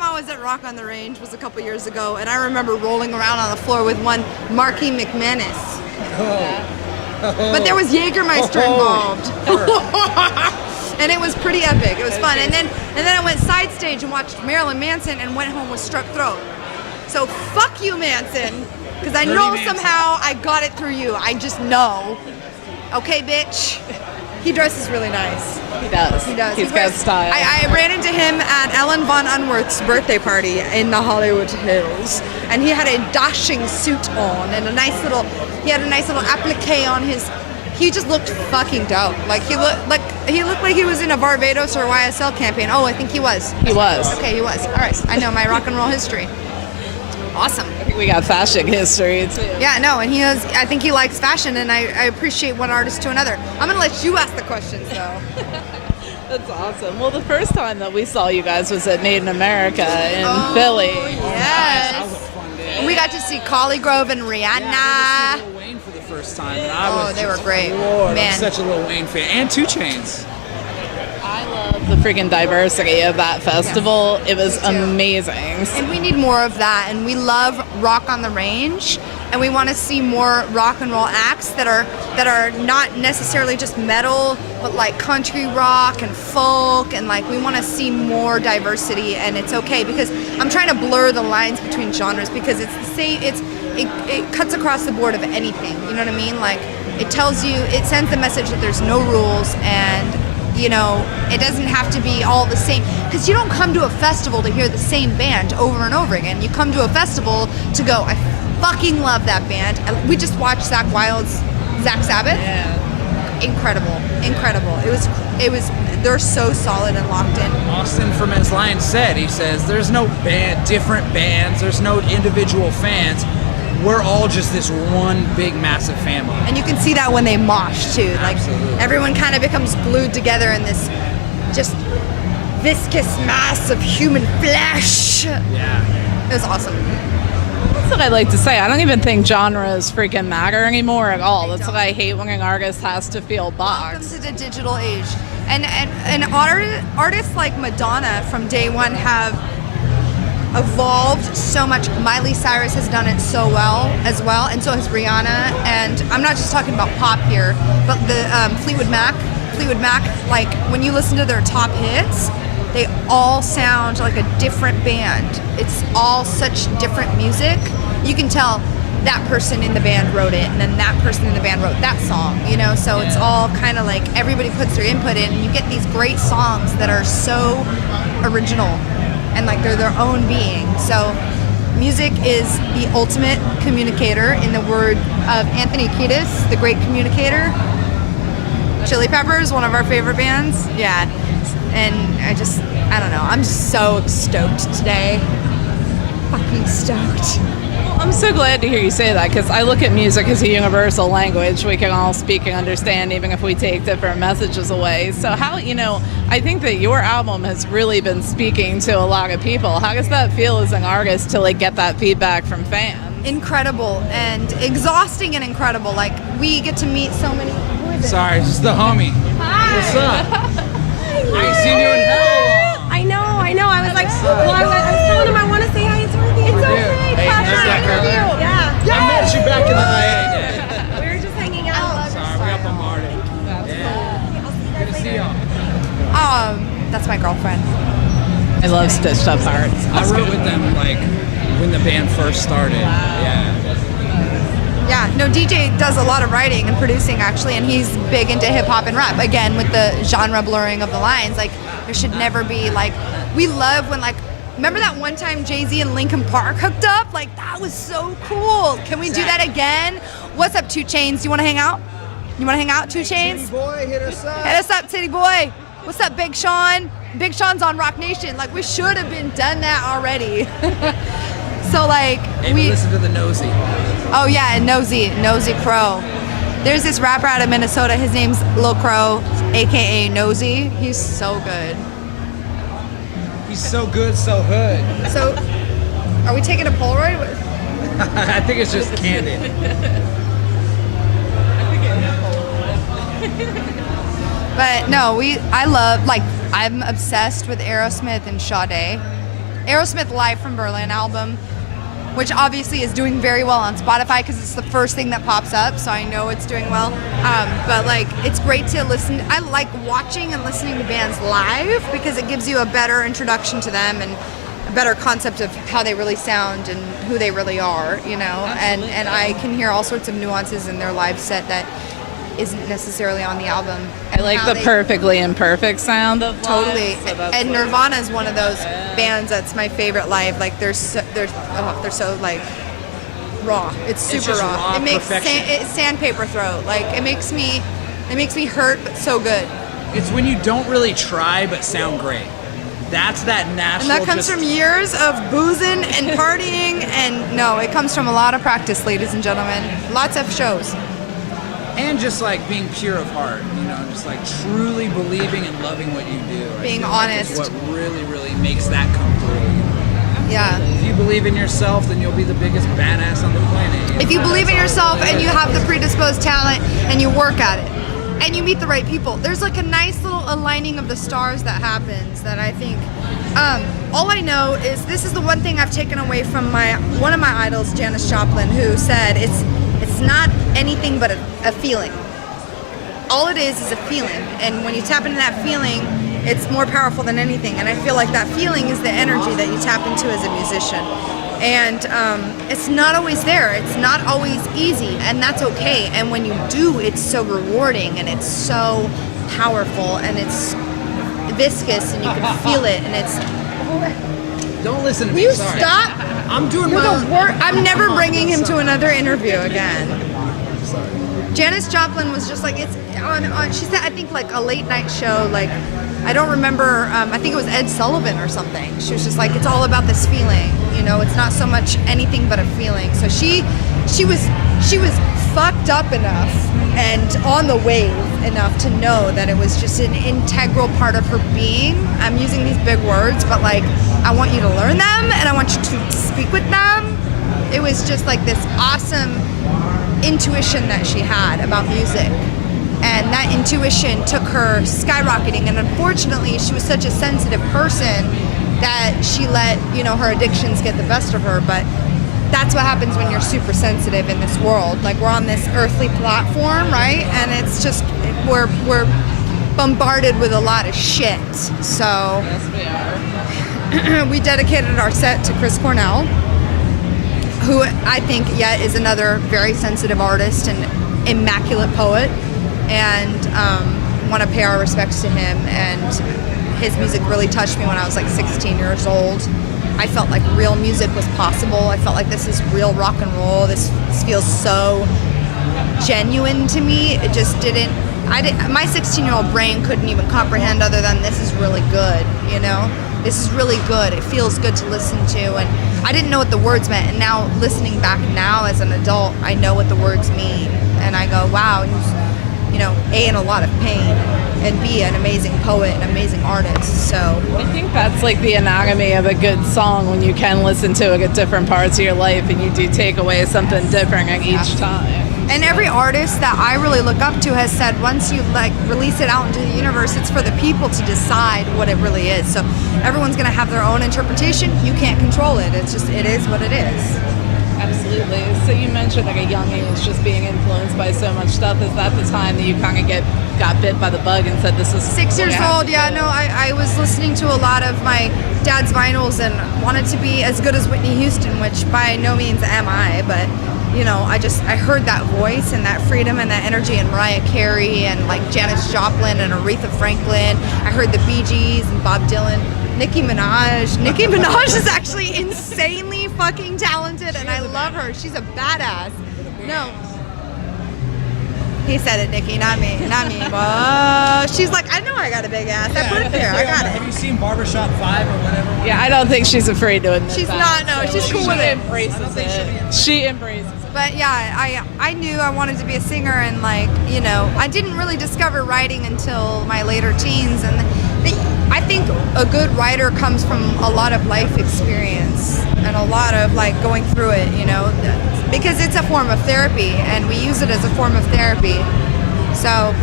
time I was at Rock on the Range was a couple years ago, and I remember rolling around on the floor with one Marky McManus. But there was Jägermeister involved. And it was pretty epic. It was fun. And then I went side stage and watched Marilyn Manson and went home with strep throat. So fuck you, Manson, because I know somehow I got it through you. I just know. Okay, bitch. He dresses really nice. He does. He does. He's got style. I ran into him at Ellen von Unworth's birthday party in the Hollywood Hills, and he had a dashing suit on and he had a nice little applique on his. He just looked fucking dope. Like he looked like he was in a Barbados or YSL campaign. Oh, I think he was. He was. Okay, he was. All right, I know my rock and roll history. Awesome. I think we got fashion history too. Yeah, no, and I think he likes fashion, and I appreciate one artist to another. I'm gonna let you ask the questions though. That's awesome. Well, the first time that we saw you guys was at Made in America in Philly. Yes. That was a fun day. And we got to see Collie Grove and Rihanna. Yeah, I got to see Lil Wayne for the first time. And They were great. Lord, Man. I'm such a Lil Wayne fan. And 2 Chainz. I love the freaking diversity of that festival. It was amazing. And we need more of that. And we love Rock on the Range. And we want to see more rock and roll acts that are not necessarily just metal, but like country rock and folk, and like we want to see more diversity. And it's okay because I'm trying to blur the lines between genres because it's the same. It cuts across the board of anything. You know what I mean? Like it sends the message that there's no rules, and it doesn't have to be all the same, because you don't come to a festival to hear the same band over and over again. You come to a festival to go, I fucking love that band. And we just watched Zach Sabbath. Yeah. Incredible. It was, they're so solid and locked in. Austin from Men's Lion said, he says, there's no different bands, there's no individual fans. We're all just this one big, massive family. And you can see that when they mosh too. Like Absolutely. everyone kind of becomes glued together in this just viscous mass of human flesh. Yeah. It was awesome. That's what I like to say. I don't even think genres freaking matter anymore at all. That's what I hate when an artist has to feel Welcome boxed. to the digital age. And artists like Madonna from day one have evolved so much. Miley Cyrus has done it so well as well, and so has Rihanna. And I'm not just talking about pop here, but the Fleetwood Mac, like when you listen to their top hits, they all sound like a different band. It's all such different music. You can tell that person in the band wrote it, and then that person in the band wrote that song, so it's all kind of like everybody puts their input in, and you get these great songs that are so original and like they're their own being. So music is the ultimate communicator, in the word of Anthony Kiedis, the great communicator. Chili Peppers, one of our favorite bands. Yeah. And I don't know. I'm so stoked today. Fucking stoked. I'm so glad to hear you say that, because I look at music as a universal language we can all speak and understand, even if we take different messages away. So how, I think that your album has really been speaking to a lot of people. How does that feel as an artist to get that feedback from fans? Incredible and exhausting and incredible. Like we get to meet so many. Sorry, it's just the homie. Hi. What's up? I ain't seen you in hell long. I know. I was like, I was telling him I want to say hi to Dorothy. It's okay. Hey, Class that's that girl. Yeah. I met you back in the day. We were just hanging out. Sorry, we got bombarded. Good to see y'all. That's my girlfriend. I love Stitched Up Hearts. I wrote with them when the band first started. Yeah. Yeah, no, DJ does a lot of writing and producing actually, and he's big into hip hop and rap. Again, with the genre blurring of the lines, like there should never be we love when remember that one time Jay-Z and Linkin Park hooked up? Like that was so cool. Can we do that again? What's up, 2 Chainz? You want to hang out? 2 Chainz? Titty boy, hit us up. Hit us up, Titty Boy. What's up, Big Sean? Big Sean's on Rock Nation. Like we should have been done that already. So Hey, we listen to the Nosy. Oh yeah, Nosy Crow. There's this rapper out of Minnesota. His name's Lil Crow, aka Nosy. He's so good. He's so good, so hood. So, are we taking a Polaroid? I think it's just candid. But no, I'm obsessed with Aerosmith and Sade. Aerosmith Live from Berlin album, which obviously is doing very well on Spotify because it's the first thing that pops up, so I know it's doing well. But like, it's great to listen. I like watching and listening to bands live because it gives you a better introduction to them and a better concept of how they really sound and who they really are, you know. And I can hear all sorts of nuances in their live set that isn't necessarily on the album. I like the perfectly imperfect sound of totally. live, so And Nirvana is one of those bands that's my favorite live. Like they're so like raw. It's super just raw It makes perfection. it's sandpaper throat. Like it makes me hurt, but so good. It's when you don't really try but sound great. That's that natural. And that comes from years of boozing and partying. And no, it comes from a lot of practice, ladies and gentlemen. Lots of shows. And just like being pure of heart, you know, just like truly believing and loving what you do. I Being feel like is honest. what really, really makes that come through. Yeah. If you believe in yourself, then you'll be the biggest badass on the planet. If you believe in yourself and you have the predisposed talent and you work at it and you meet the right people, there's like a nice little aligning of the stars that happens that I think. All I know is this is the one thing I've taken away from one of my idols, Janis Joplin, who said it's not anything but a feeling. All it is a feeling, and when you tap into that feeling, it's more powerful than anything. And I feel like that feeling is the energy that you tap into as a musician. And it's not always there. It's not always easy, and that's okay. And when you do, it's so rewarding, and it's so powerful, and it's viscous, and you can feel it, and it's... Don't listen to Will me. you Sorry. stop? I'm doing You're my the own. wor- I'm never bringing him to another interview again. Janis Joplin was just like, it's on she said, I think like a late night show, like, I don't remember, I think it was Ed Sullivan or something. She was just like, it's all about this feeling, you know, it's not so much anything but a feeling. So she was fucked up enough and on the wave enough to know that it was just an integral part of her being. I'm using these big words, but like, I want you to learn them and I want you to speak with them. It was just like this awesome intuition that she had about music. And that intuition took her skyrocketing. And unfortunately, she was such a sensitive person that she let, you know, her addictions get the best of her. But that's what happens when you're super sensitive in this world. Like, we're on this earthly platform, right? And it's just, we're bombarded with a lot of shit. So Yes, we are. we dedicated our set to Chris Cornell, who I think yet is another very sensitive artist and immaculate poet, and want to pay our respects to him. And his music really touched me when I was like 16 years old. I felt like real music was possible. I felt like this is real rock and roll. This feels so genuine to me. It just didn't. My 16-year-old brain couldn't even comprehend other than this is really good, you know? This is really good. It feels good to listen to. And I didn't know what the words meant. And now, listening back now as an adult, I know what the words mean. And I go, wow, he's, you know, A, in a lot of pain, and B, an amazing poet, an amazing artist. So I think that's like the anatomy of a good song, when you can listen to it at different parts of your life and you do take away something different each time. And every artist that I really look up to has said once you like release it out into the universe, it's for the people to decide what it really is. So everyone's gonna have their own interpretation. You can't control it. It's just, it is what it is. Absolutely. So you mentioned like a young age just being influenced by so much stuff. Is that the time that you kind of got bit by the bug and said this is 6 years old, yeah, no, I was listening to a lot of my dad's vinyls and wanted to be as good as Whitney Houston, which by no means am I, but you know, I heard that voice and that freedom and that energy in Mariah Carey and like Janis Joplin and Aretha Franklin. I heard the Bee Gees and Bob Dylan. Nicki Minaj. Nicki Minaj is actually insanely fucking talented and I love her. She's a badass. No. He said it, Nikki, not me. Not me. She's like, I know I got a big ass. I put it there. I got Have it. you seen Barbershop 5 or whatever? Yeah, I don't think she's afraid to admit She's that. not, no, So she's cool with she it. embraces it. She embraces it. But yeah, I knew I wanted to be a singer, and like, you know, I didn't really discover writing until my later teens. And I think a good writer comes from a lot of life experience and a lot of like going through it, you know, because it's a form of therapy and we use it as a form of therapy. So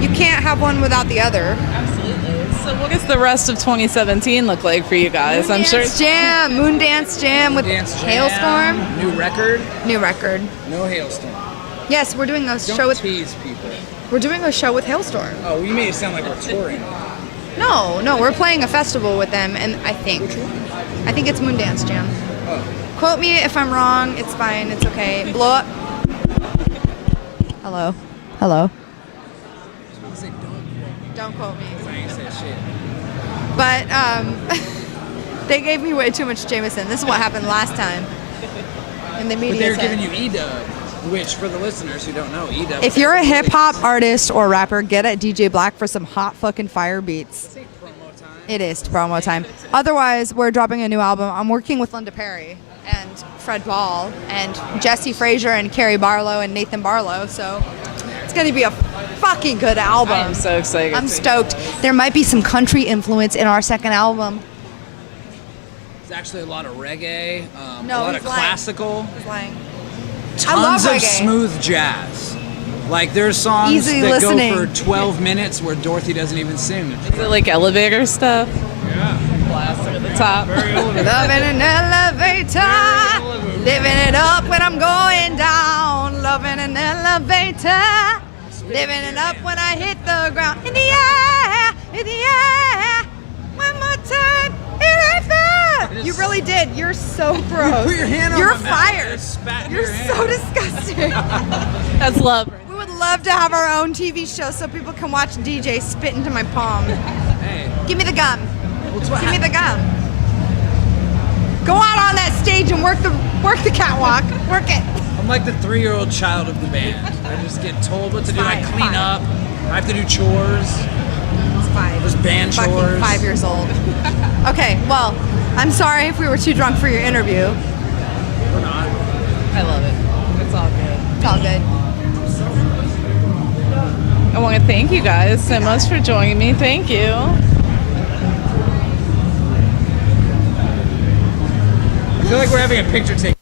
you can't have one without the other. Absolutely. So what does the rest of 2017 look like for you guys? I'm sure Moondance Jam, Moondance Jam with Dance Jam, Hailstorm. New record. New record. No Hailstorm. Yes, we're doing a Don't show with. tease people. We're doing a show with Hailstorm. Oh, you made it sound like we're touring. No, we're playing a festival with them, and I think it's Moondance Jam. Oh. Quote me if I'm wrong. It's fine. It's okay. Blow up. Hello. Don't quote me. I ain't said shit. But they gave me way too much Jameson. This is what happened last time. In the media. But they're said. giving you E-Dub, which for the listeners who don't know, E-Dub. If you're a hip hop artist or rapper, get at DJ Black for some hot fucking fire beats. promo time. It is promo time. Otherwise, we're dropping a new album. I'm working with Linda Perry and Fred Ball and Jesse Frazier and Carrie Barlow and Nathan Barlow. So it's going to be a fucking good album. I am so excited. I'm stoked. There might be some country influence in our second album. There's actually a lot of reggae, No, a lot he's of lying. classical, It's like, I tons love of reggae. smooth jazz. Like there's songs Easy that listening. go for 12 minutes where Dorothy doesn't even sing. Is it like elevator stuff? Yeah. Blast at the top. Loving an elevator, living it up when I'm going down. Loving an elevator, living it up when I hit the ground. In the air, one more time, in the air. You really did. You're so gross. Put your hand on You're my mouth. fired. Just spat in You're your so hand. disgusting. That's love. We would love to have our own TV show so people can watch DJ spit into my palm. Hey, Give me the gum. well, it's what Give me the gum. Go out on that stage and work the catwalk. Work it. I'm like the 3-year-old child of the band. I just get told what to do. I Fine, clean fine. up. I have to do chores. It's 5. There's band Fucking chores. 5 years old. Okay, well, I'm sorry if we were too drunk for your interview. We're not. I love it. It's all good. It's all good. I want to thank you guys so much for joining me. Thank you. I feel like we're having a picture taken.